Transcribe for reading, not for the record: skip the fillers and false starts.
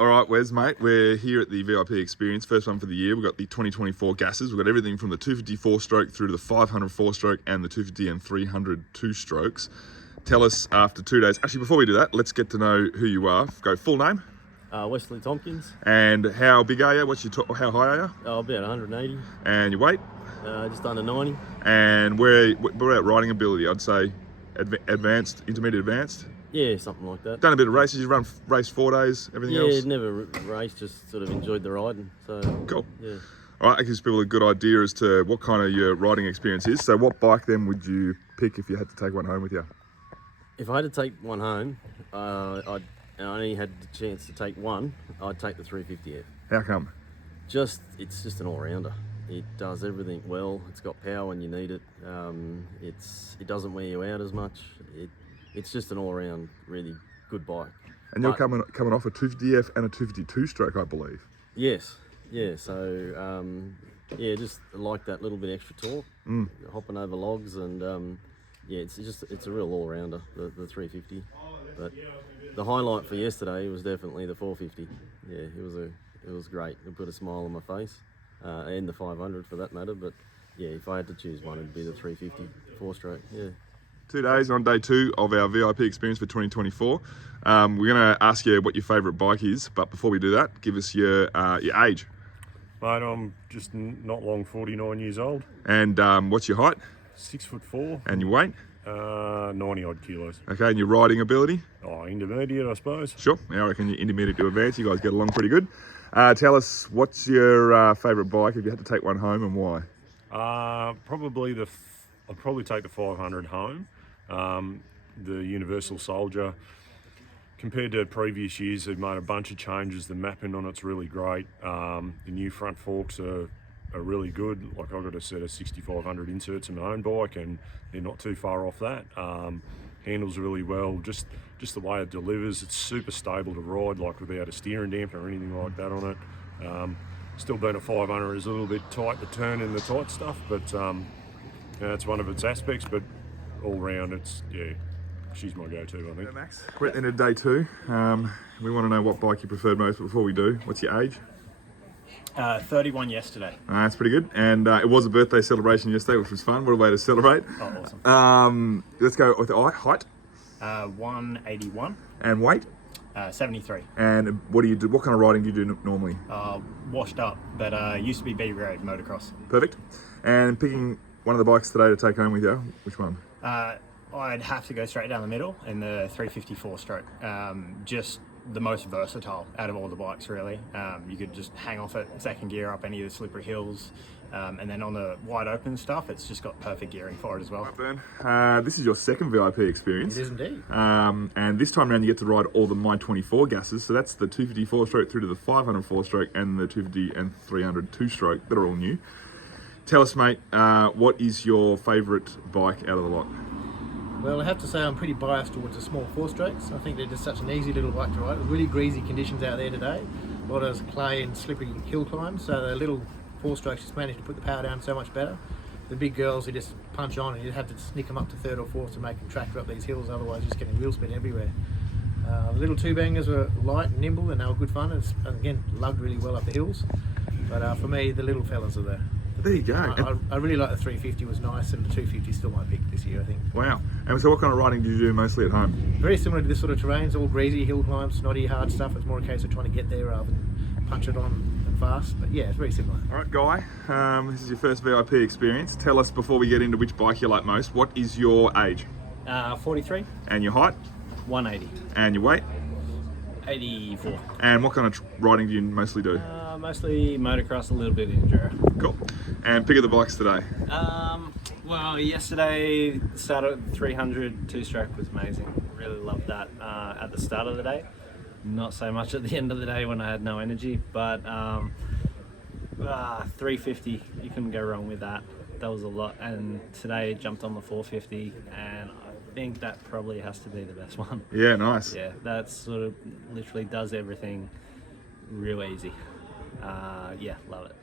All right, Wes, mate, we're here at the VIP experience, first one for the year. We've got the 2024 GASGAS. We've got everything from the 250 4-stroke through to the 500 4-stroke and the 250 and 300 2-strokes. Tell us after 2 days. Actually, before we do that, let's get to know who you are. Go full name. Wesley Tompkins. And how big are you? How high are you? About 180. And your weight? Just under 90. And we're at riding ability. I'd say advanced, intermediate, advanced. Yeah, something like that. Done a bit of races. You race 4 days. Everything else? Yeah, never raced. Just sort of enjoyed the riding. So cool. Yeah. All right, that gives people a good idea as to what kind of your riding experience is. So, what bike then would you pick if you had to take one home with you? If I had to take one home, I only had the chance to take one. I'd take the 350F. How come? It's just an all-rounder. It does everything well. It's got power when you need it. It doesn't wear you out as much. It's just an all-round really good bike. And you're coming off a 250F and a 252 stroke, I believe. Yes. Yeah. So just like that little bit extra torque, hopping over logs, and it's a real all-rounder, the 350. But the highlight for yesterday was definitely the 450. Yeah, it was great. It put a smile on my face, and the 500 for that matter. But yeah, if I had to choose one, it'd be the 350 4-stroke. Yeah. 2 days on day 2 of our VIP experience for 2024. We're going to ask you what your favourite bike is, but before we do that, give us your age. Mate, I'm just not long 49 years old. And what's your height? 6'4". And your weight? 90 odd kilos. Okay, and your riding ability? Oh, intermediate, I suppose. Sure, I reckon you're intermediate to advanced. You guys get along pretty good. Tell us, what's your favourite bike if you had to take one home, and why? I'd probably take the 500 home. The Universal Soldier. Compared to previous years, they've made a bunch of changes. The mapping on it's really great. The new front forks are really good. Like, I've got a set of 6500 inserts in my own bike, and they're not too far off that. Handles really well. Just the way it delivers, it's super stable to ride, like without a steering damper or anything like that on it. Still being a 500 is a little bit tight to turn in the tight stuff, but that's one of its aspects. But all round, she's my go-to, I think. Max, we're at the end of day 2. We want to know what bike you preferred most, but before we do, what's your age? 31 yesterday. That's pretty good. And it was a birthday celebration yesterday, which was fun. What a way to celebrate. Oh, awesome. Let's go with the height. 181. And weight? 73. And what do you do? What kind of riding do you do normally? Washed up, but used to be B road motocross. Perfect. And picking one of the bikes today to take home with you, which one? I'd have to go straight down the middle in the 350 4-stroke. Just the most versatile out of all the bikes, really. You could just hang off it, second gear up any of the slippery hills, and then on the wide open stuff, it's just got perfect gearing for it as well. Right, Bern. This is your second VIP experience. It is indeed. And this time around, you get to ride all the My 24 GASGAS. So that's the 250 4-stroke through to the 500 4-stroke and the 250 and 300 2-stroke. That are all new. Tell us, mate, what is your favourite bike out of the lot? Well, I have to say I'm pretty biased towards the small 4-strokes. I think they're just such an easy little bike to ride. It was really greasy conditions out there today. A lot of clay and slippery hill climbs, so the little 4-strokes just managed to put the power down so much better. The big girls, you just punch on and you have to sneak them up to 3rd or 4th to make them tractor up these hills, otherwise you're just getting wheel spin everywhere. The little 2-bangers were light and nimble and they were good fun, and again, lugged really well up the hills. But for me, the little fellas are there. There you go. I really like the 350, was nice, and the 250 is still my pick this year, I think. Wow. And so what kind of riding do you do mostly at home? Very similar to this sort of terrain. It's all greasy, hill climbs, snotty, hard stuff. It's more a case of trying to get there rather than punch it on and fast. But yeah, it's very similar. All right, Guy, this is your first VIP experience. Tell us, before we get into which bike you like most, what is your age? 43. And your height? 180. And your weight? 84. And what kind of riding do you mostly do? Mostly motocross, a little bit of enduro. Cool. And pick of the bikes today? Well, yesterday, started with 300 2-stroke was amazing. Really loved that at the start of the day. Not so much at the end of the day when I had no energy, but 350, you couldn't go wrong with that. That was a lot. And today jumped on the 450, and I think that probably has to be the best one. Yeah, nice. Yeah, that sort of literally does everything real easy. Yeah, love it.